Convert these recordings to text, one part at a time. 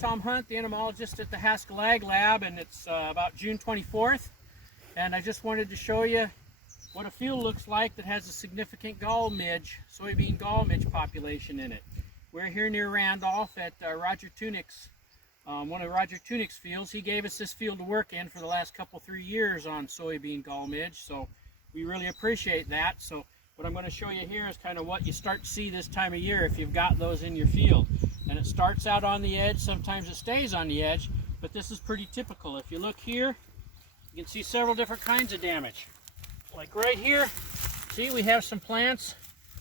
Tom Hunt, the entomologist at the Haskell Ag Lab, and it's about June 24th. And I just wanted to show you what a field looks like that has a significant gall midge, soybean gall midge population in it. We're here near Randolph at Roger Tunick's, one of Roger Tunick's fields. He gave us this field to work in for the last 3 years on soybean gall midge, so we really appreciate that. So what I'm going to show you here is kind of what you start to see this time of year if you've got those in your field. And it starts out on the edge, sometimes it stays on the edge, but this is pretty typical. If you look here, you can see several different kinds of damage. Like right here, see, we have some plants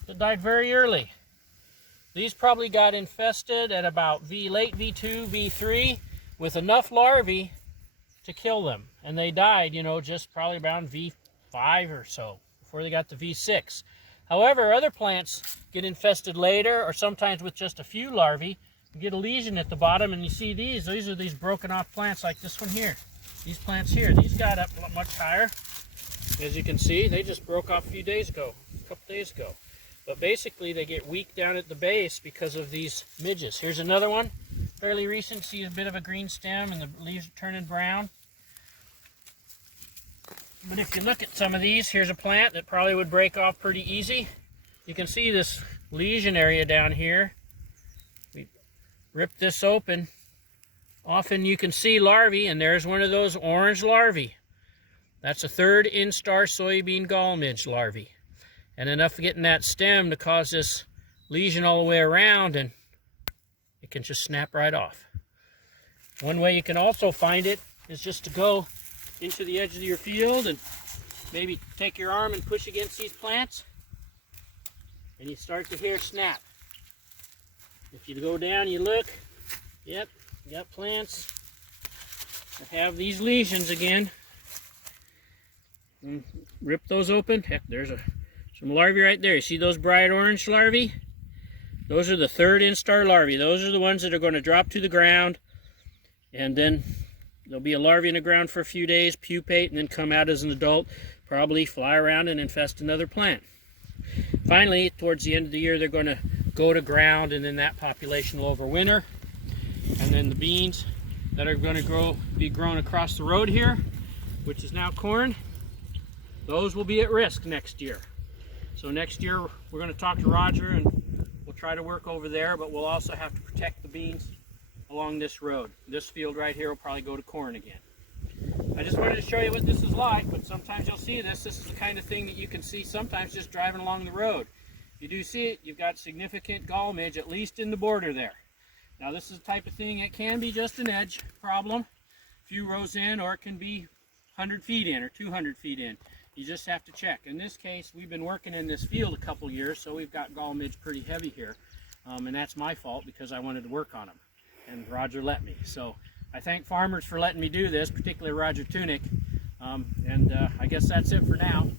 that died very early. These probably got infested at about late V2, V3 with enough larvae to kill them. And they died, you know, just probably around V5 or so before they got to V6. However, other plants get infested later, or sometimes with just a few larvae. You get a lesion at the bottom, and you see these are these broken off plants like this one here. These plants here, these got up much higher. As you can see, they just broke off a couple days ago. But basically, they get weak down at the base because of these midges. Here's another one, fairly recent. See a bit of a green stem, and the leaves are turning brown. But if you look at some of these, here's a plant that probably would break off pretty easy. You can see this lesion area down here. We ripped this open. Often you can see larvae, and there's one of those orange larvae. That's a third instar soybean gall midge larvae. And enough of getting that stem to cause this lesion all the way around, and it can just snap right off. One way you can also find it is just to go into the edge of your field and maybe take your arm and push against these plants, and you start to hear snap. If you go down, you look, yep, you got plants that have these lesions again. And rip those open. Heck, there's some larvae right there. You see those bright orange larvae? Those are the third instar larvae. Those are the ones that are going to drop to the ground, and then there'll be a larvae in the ground for a few days, pupate, and then come out as an adult, probably fly around and infest another plant. Finally, towards the end of the year, they're going to go to ground, and then that population will overwinter. And then the beans that are going to be grown across the road here, which is now corn, those will be at risk next year. So next year, we're going to talk to Roger, and we'll try to work over there, but we'll also have to protect the beans along this road. This field right here will probably go to corn again. I just wanted to show you what this is like, but sometimes you'll see this. This is the kind of thing that you can see sometimes just driving along the road. If you do see it, you've got significant gall midge, at least in the border there. Now this is the type of thing, it can be just an edge problem, a few rows in, or it can be 100 feet in or 200 feet in. You just have to check. In this case, we've been working in this field a couple years, so we've got gall midge pretty heavy here. And that's my fault because I wanted to work on them. And Roger let me. So I thank farmers for letting me do this, particularly Roger Tunick. I guess that's it for now.